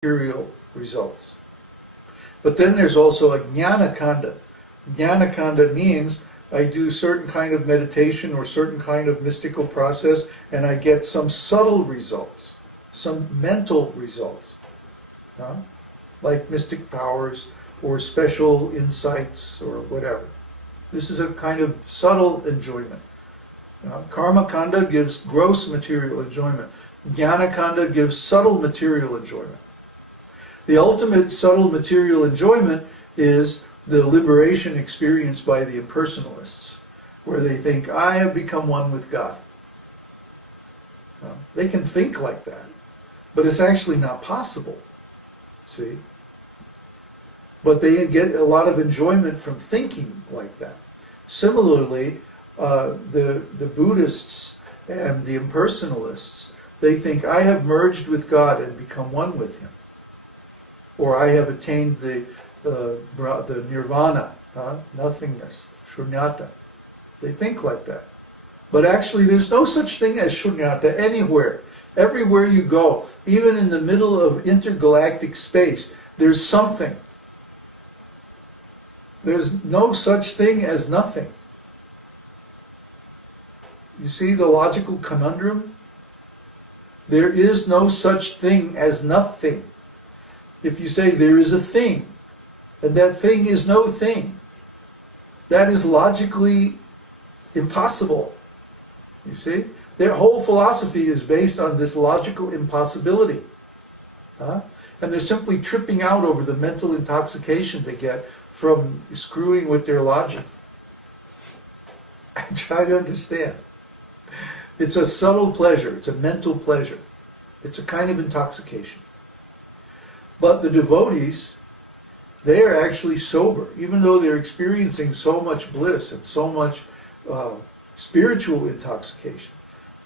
material results. But then there's also a jnana kanda. Jnana kanda means I do certain kind of meditation or certain kind of mystical process and I get some subtle results, some mental results, like mystic powers or special insights or whatever. This is a kind of subtle enjoyment. Karma kanda gives gross material enjoyment. Jnana kanda gives subtle material enjoyment. The ultimate subtle material enjoyment is the liberation experienced by the impersonalists, where they think, I have become one with God. They can think like that, but it's actually not possible. See? But they get a lot of enjoyment from thinking like that. Similarly, the Buddhists and the impersonalists, they think, I have merged with God and become one with Him. Or I have attained the nirvana, nothingness, shunyata. They think like that. But actually there's no such thing as shunyata anywhere. Everywhere you go, even in the middle of intergalactic space, there's something. There's no such thing as nothing. You see the logical conundrum? There is no such thing as nothing. If you say there is a thing, and that thing is no thing, that is logically impossible. You see? Their whole philosophy is based on this logical impossibility. And they're simply tripping out over the mental intoxication they get from screwing with their logic. I try to understand. It's a subtle pleasure. It's a mental pleasure. It's a kind of intoxication. But the devotees, they are actually sober, even though they're experiencing so much bliss and so much spiritual intoxication.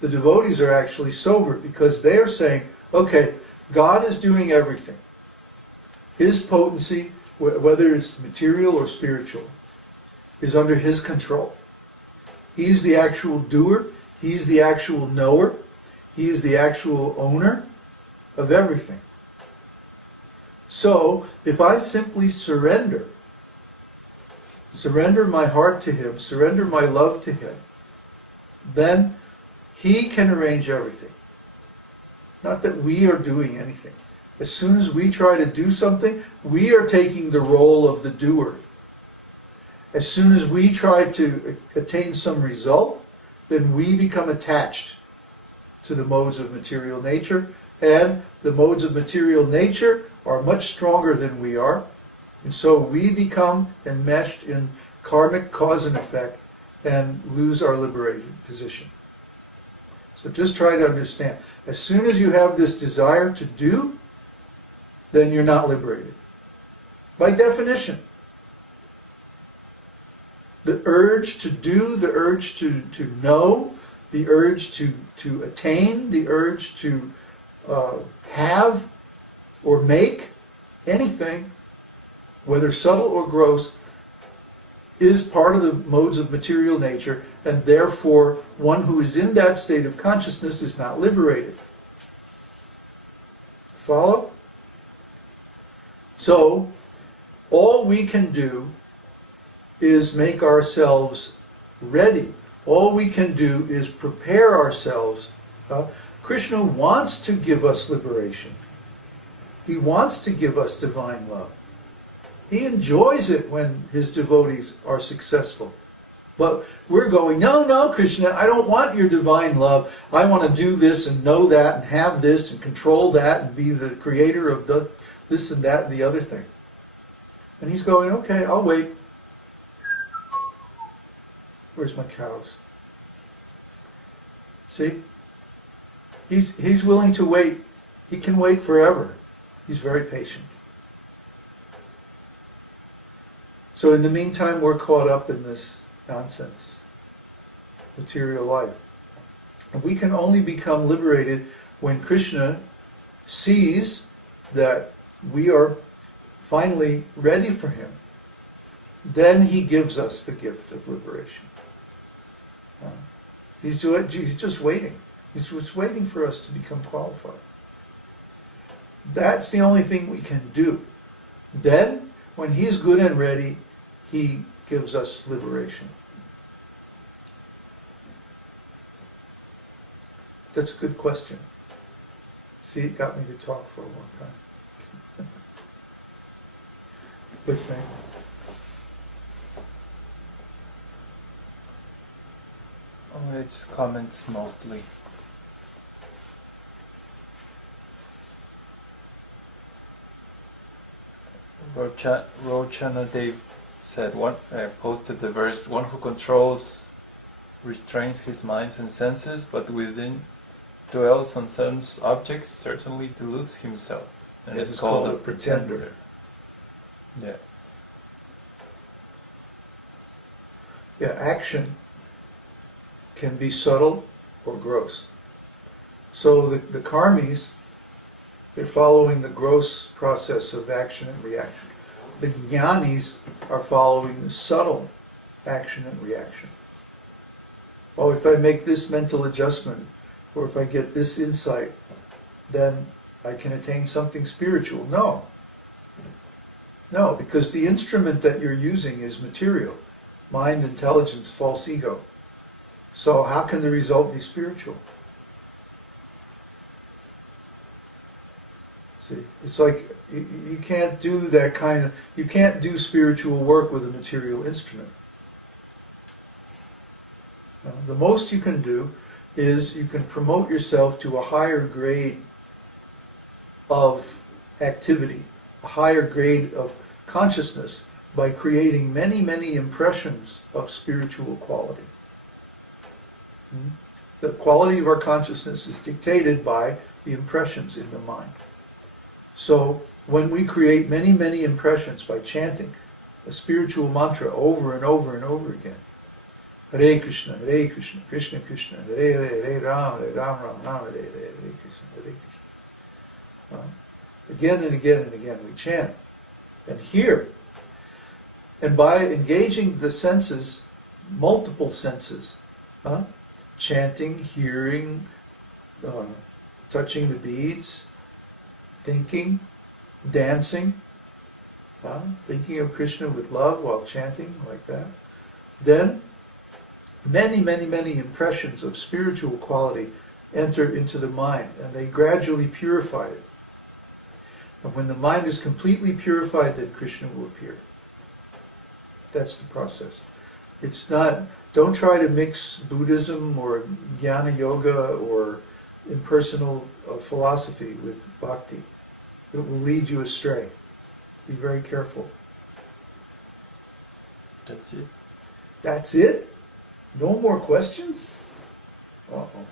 The devotees are actually sober because they are saying, okay, God is doing everything. His potency, whether it's material or spiritual, is under His control. He's the actual doer. He's the actual knower. He's the actual owner of everything. So, if I simply surrender my heart to Him, surrender my love to Him, then He can arrange everything. Not that we are doing anything. As soon as we try to do something, we are taking the role of the doer. As soon as we try to attain some result, then we become attached to the modes of material nature, and the modes of material nature are much stronger than we are, and so we become enmeshed in karmic cause and effect and lose our liberated position. So just try to understand, as soon as you have this desire to do, then you're not liberated. By definition. The urge to do, the urge to know, the urge to attain, the urge to have or make anything, whether subtle or gross, is part of the modes of material nature, and therefore one who is in that state of consciousness is not liberated. Follow? So, all we can do is make ourselves ready. All we can do is prepare ourselves. Krishna wants to give us liberation. He wants to give us divine love. He enjoys it when His devotees are successful. But we're going, no, Krishna, I don't want your divine love. I want to do this and know that and have this and control that and be the creator of this and that and the other thing. And He's going, okay, I'll wait. Where's my cows? See? He's willing to wait. He can wait forever. He's very patient. So in the meantime, we're caught up in this nonsense, material life. And we can only become liberated when Krishna sees that we are finally ready for Him. Then He gives us the gift of liberation. He's just waiting. He's just waiting for us to become qualified. That's the only thing we can do. Then, when He's good and ready, He gives us liberation. That's a good question. See, it got me to talk for a long time. What's next? Oh, it's comments mostly. Rochana Dev said, posted the verse, one who controls, restrains his mind and senses, but within dwells on sense objects, certainly deludes himself. And it's called a pretender. Yeah. Yeah, action can be subtle or gross. So the karmis, they're following the gross process of action and reaction. The jnanis are following the subtle action and reaction. Oh, if I make this mental adjustment, or if I get this insight, then I can attain something spiritual. No. No, because the instrument that you're using is material. Mind, intelligence, false ego. So how can the result be spiritual? See, it's like you can't do that kind of, you can't do spiritual work with a material instrument. The most you can do is you can promote yourself to a higher grade of activity, a higher grade of consciousness by creating many, many impressions of spiritual quality. The quality of our consciousness is dictated by the impressions in the mind. So when we create many, many impressions by chanting a spiritual mantra over and over and over again, Hare Krishna, Krishna Krishna, Hare Hare, Hare Ram, Ram, Ram, Hare Hare, Hare Krishna, Hare Krishna. Again and again and again we chant and hear. And by engaging the senses, multiple senses, chanting, hearing, touching the beads, thinking, dancing, thinking of Krishna with love while chanting like that, then many, many, many impressions of spiritual quality enter into the mind and they gradually purify it. And when the mind is completely purified, then Krishna will appear. That's the process. It's not, don't try to mix Buddhism or Jnana Yoga or impersonal philosophy with bhakti. It will lead you astray. Be very careful. That's it. That's it? No more questions? Uh-oh.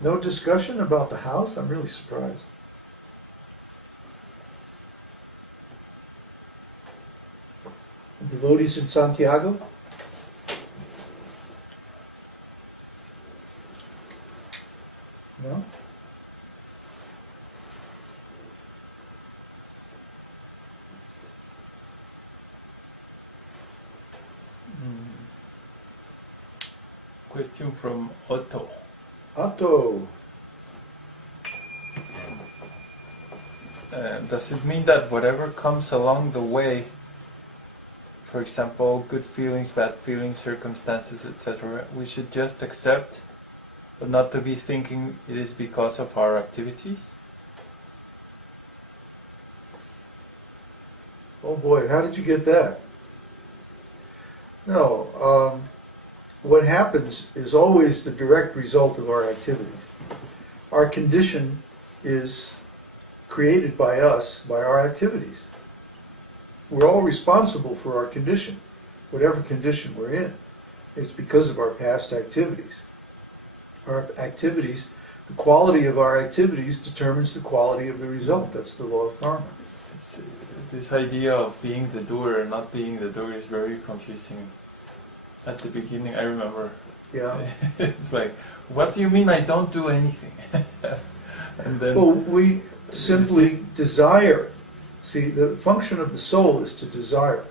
No discussion about the house? I'm really surprised. Devotees in Santiago? No? Question from Otto. Otto. Does it mean that whatever comes along the way, for example, good feelings, bad feelings, circumstances, etc., we should just accept, but not to be thinking it is because of our activities? Oh boy, how did you get that? No, what happens is always the direct result of our activities. Our condition is created by us, by our activities. We're all responsible for our condition, whatever condition we're in. It's because of our past activities. Our activities, the quality of our activities determines the quality of the result. That's the law of karma. This idea of being the doer and not being the doer is very confusing. At the beginning, I remember. Yeah. It's like, what do you mean I don't do anything? And then, well, we simply desire. See, the function of the soul is to desire.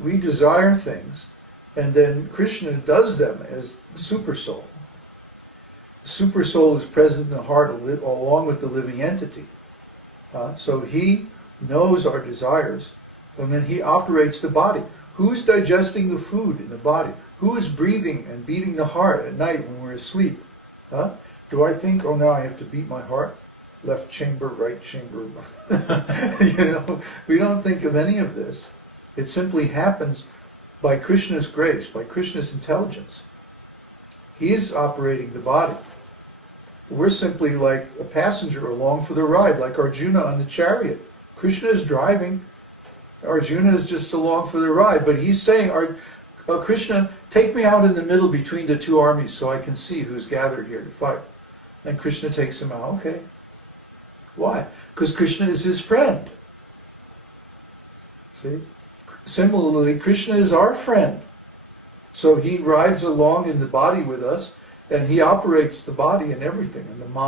We desire things, and then Krishna does them as super soul. super soul is present in the heart along with the living entity. So he knows our desires, and then he operates the body. Who's digesting the food in the body? Who is breathing and beating the heart at night when we're asleep? Do I think, oh, now I have to beat my heart? Left chamber, right chamber. We don't think of any of this. It simply happens by Krishna's grace, by Krishna's intelligence. He's operating the body. We're simply like a passenger along for the ride, like Arjuna on the chariot. Krishna is driving. Arjuna is just along for the ride. But he's saying, Krishna, take me out in the middle between the two armies so I can see who's gathered here to fight. And Krishna takes him out. Okay. Why? Because Krishna is his friend. See? Similarly, Krishna is our friend. So he rides along in the body with us, and he operates the body and everything, and the mind.